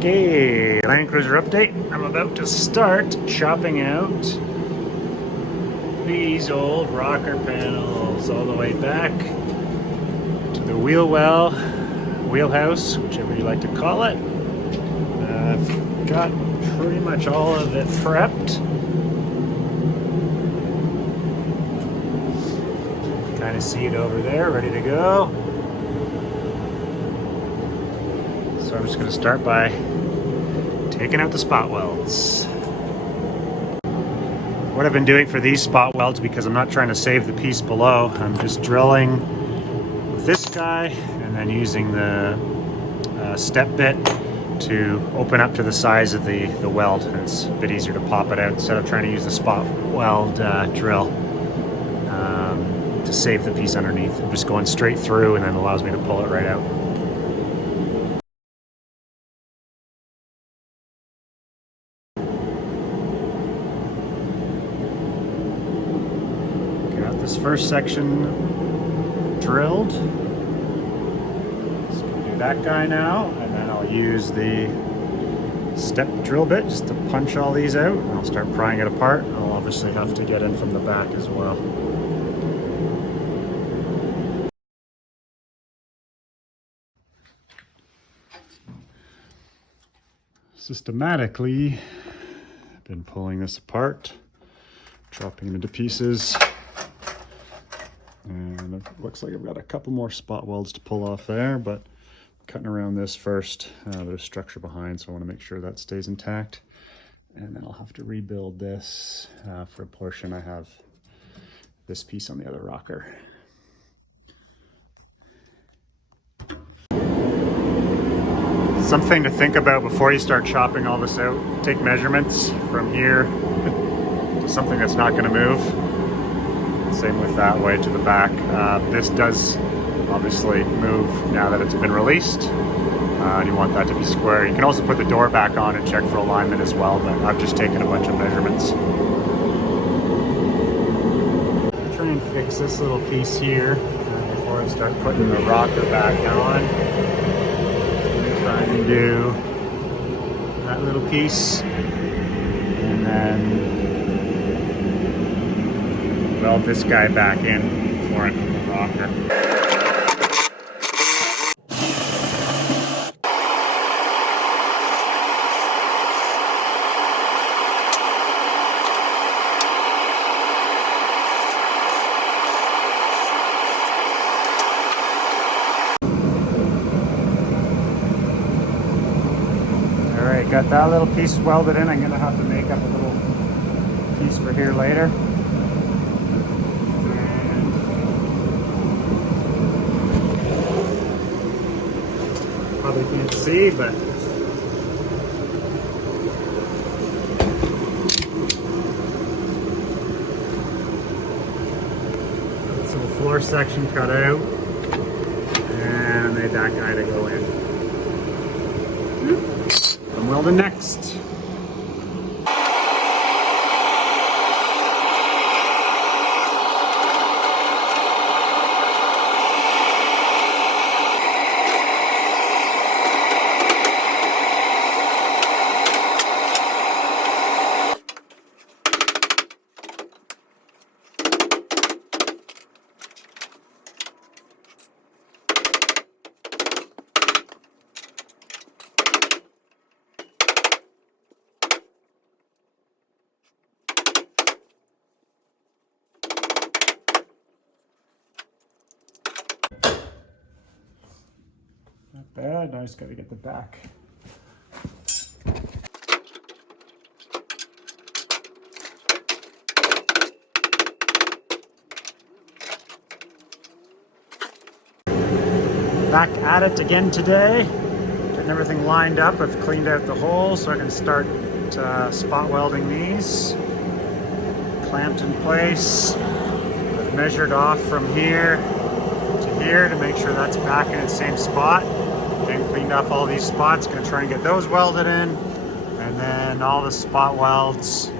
Okay, Landcruiser update. I'm about to start chopping out these old rocker panels all the way back to the wheel well, wheelhouse, whichever you like to call it. I've got pretty much all of it prepped. Kind of see it over there, ready to go. So I'm just going to start by taking out the spot welds. What I've been doing for these spot welds, because I'm not trying to save the piece below, I'm just drilling with this guy and then using the step bit to open up to the size of the weld. It's a bit easier to pop it out instead of trying to use the spot weld drill to save the piece underneath. I'm just going straight through, and then it allows me to pull it right out. Got this first section drilled. So I'll do that guy now, and then I'll use the step drill bit just to punch all these out, and I'll start prying it apart. I'll obviously have to get in from the back as well. Systematically, I've been pulling this apart, chopping them into pieces, and it looks like I've got a couple more spot welds to pull off there, but cutting around this first. There's structure behind, so I want to make sure that stays intact, and then I'll have to rebuild this for a portion. I have this piece on the other rocker. Something to think about before you start chopping all this out. Take measurements from here to something that's not going to move. Same with that way to the back. This does obviously move now that it's been released, and you want that to be square. You can also put the door back on and check for alignment as well, but I've just taken a bunch of measurements. Try and fix this little piece here before I start putting the rocker back on. Try and do that little piece, and then weld this guy back in before I put the rocker. Got that little piece welded in. I'm gonna have to make up a little piece for here later. And probably can't see, but this little floor section cut out, and I made that guy to go in. I'm welding next. Not bad. Now I just got to get the back. Back at it again today. Getting everything lined up. I've cleaned out the holes so I can start spot welding these. Clamped in place. I've measured off from here to here to make sure that's back in its same spot. Then cleaned off all these spots. Gonna try and get those welded in, and then all the spot welds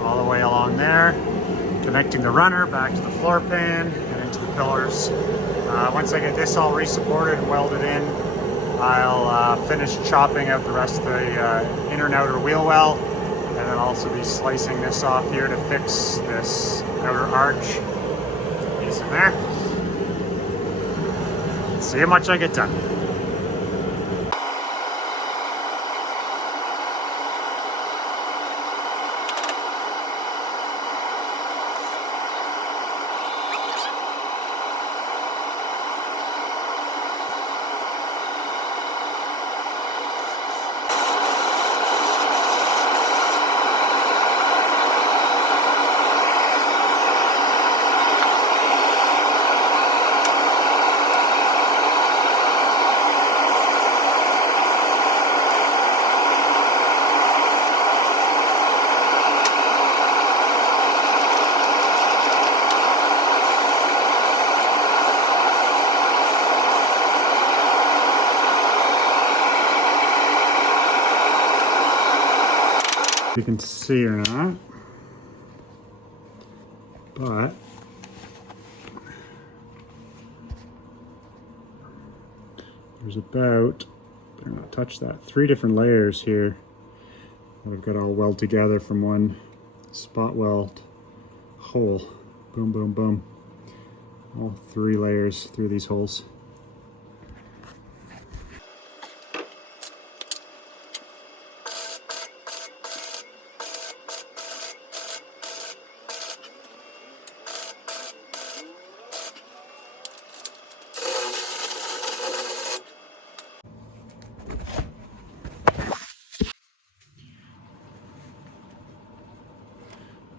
all the way along there, connecting the runner back to the floor pan and into the pillars. Once I get this all re-supported and welded in, I'll finish chopping out the rest of the inner and outer wheel well, and then also be slicing this off here to fix this outer arch piece in there. Let's see how much I get done. You can see or not, but there's about, better not touch that, 3 different layers here that I've got all weld together from one spot weld hole. Boom, boom, boom. All 3 layers through these holes.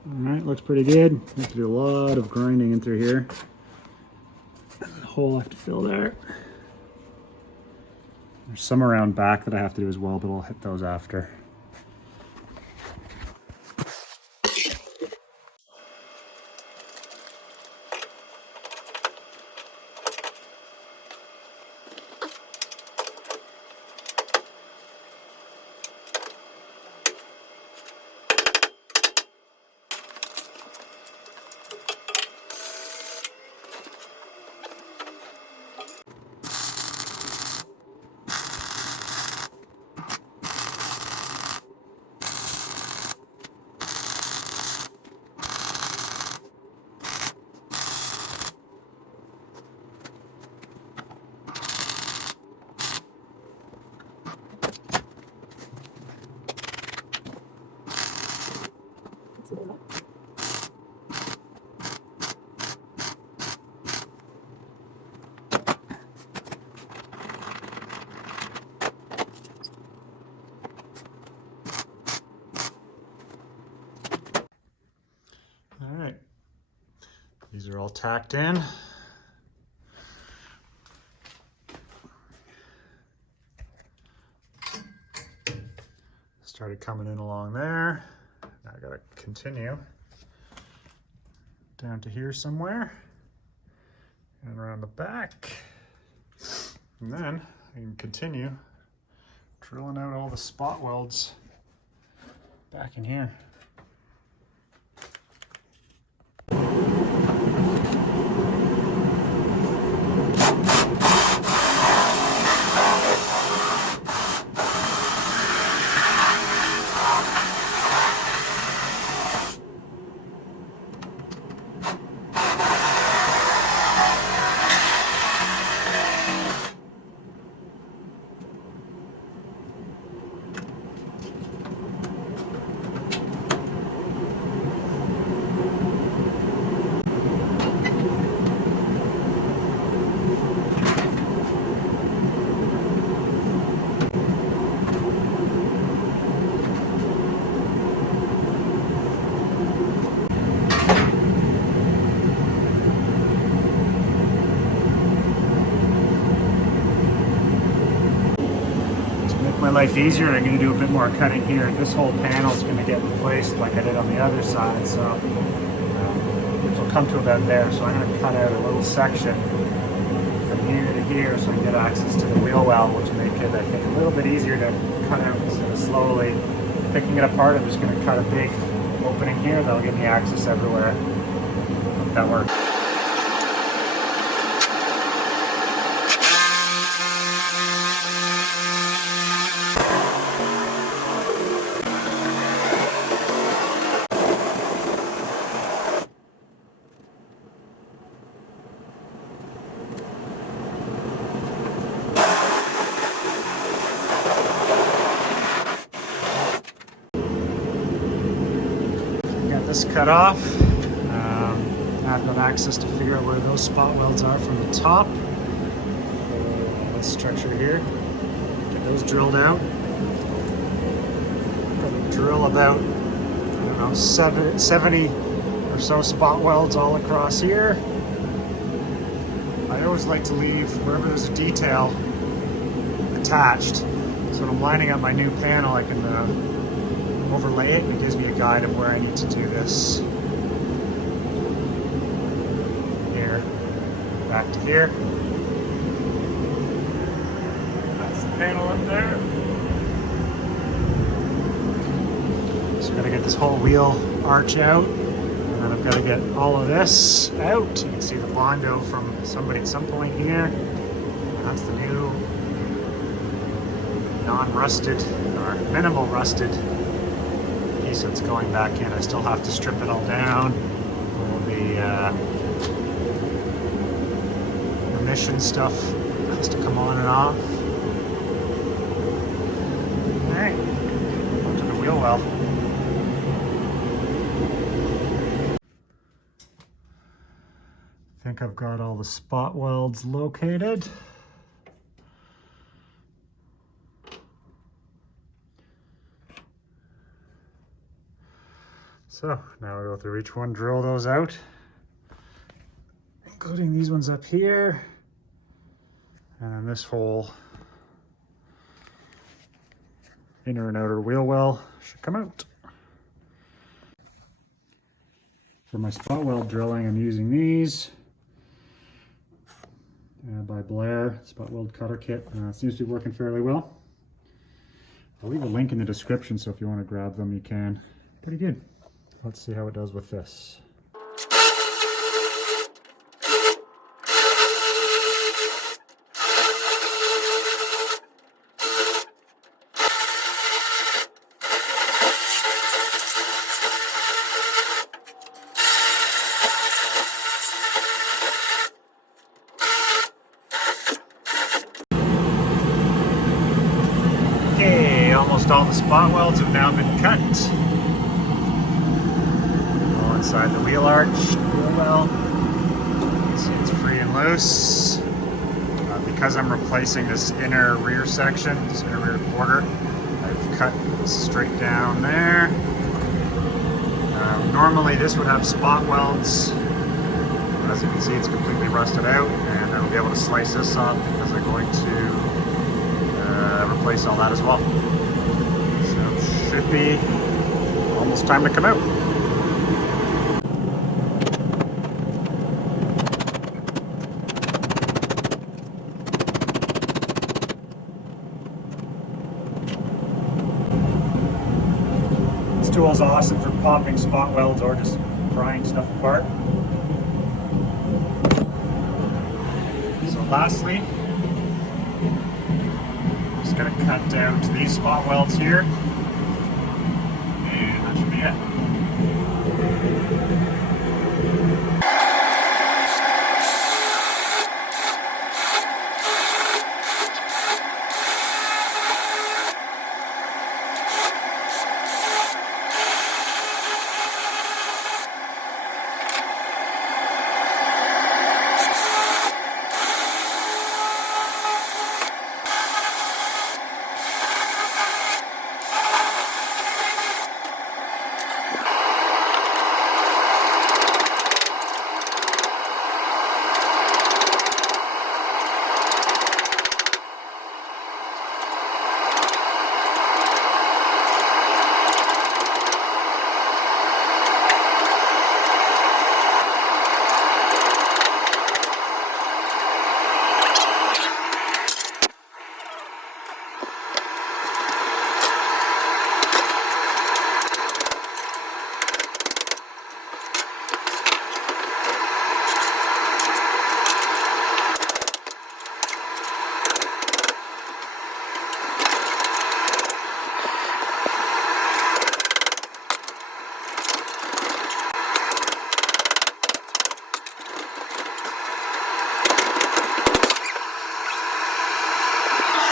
Alright, looks pretty good. I have to do a lot of grinding in through here. There's a hole I have to fill there. There's some around back that I have to do as well, but I'll hit those after. Alright, these are all tacked in. Started coming in along there. Now I gotta continue down to here somewhere and around the back. And then I can continue drilling out all the spot welds back in here. My life easier, I'm going to do a bit more cutting here. This whole panel is going to get replaced like I did on the other side, so which will come to about there. So I'm going to cut out a little section from here to here so I can get access to the wheel well, which will make it, I think, a little bit easier to cut out instead of slowly picking it apart. I'm just going to cut a big opening here that'll give me access everywhere. Hope that works. piece cut off. I've got access to figure out where those spot welds are from the top. This structure here. Get those drilled out. Drill about, I don't know, 70 or so spot welds all across here. I always like to leave wherever there's a detail attached. So when I'm lining up my new panel, I can overlay it, and it gives me a guide of where I need to do this. Here, back to here. That's the panel up there. So I've got to get this whole wheel arch out, and then I've got to get all of this out. You can see the Bondo from somebody at some point here. That's the new non-rusted or minimal rusted piece that's going back in. I still have to strip it all down. All the emission stuff has to come on and off. All right, onto the wheel well. I think I've got all the spot welds located. So now I go through each one, drill those out, including these ones up here, and then this whole inner and outer wheel well should come out. For my spot weld drilling, I'm using these by Blair spot weld cutter kit. Seems to be working fairly well. I'll leave a link in the description, so if you want to grab them, you can. Pretty good. Let's see how it does with this. Okay, almost all the spot welds have now been cut. Inside the wheel arch, wheel well. You can see it's free and loose. Because I'm replacing this inner rear section, this inner rear quarter, I've cut straight down there. Normally this would have spot welds, but as you can see it's completely rusted out, and I'll be able to slice this up because I'm going to replace all that as well. So should be almost time to come out. This tool is awesome for popping spot welds or just prying stuff apart. So lastly, I'm just going to cut down to these spot welds here, and that should be it.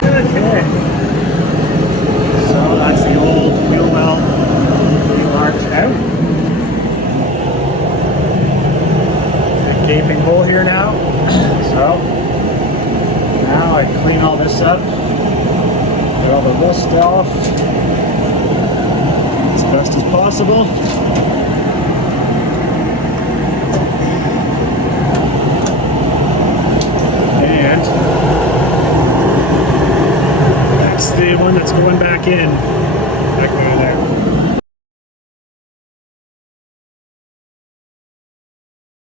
Okay, so that's the old wheel well arch out. gaping hole here now. So now I clean all this up, get all the rust off as best as possible.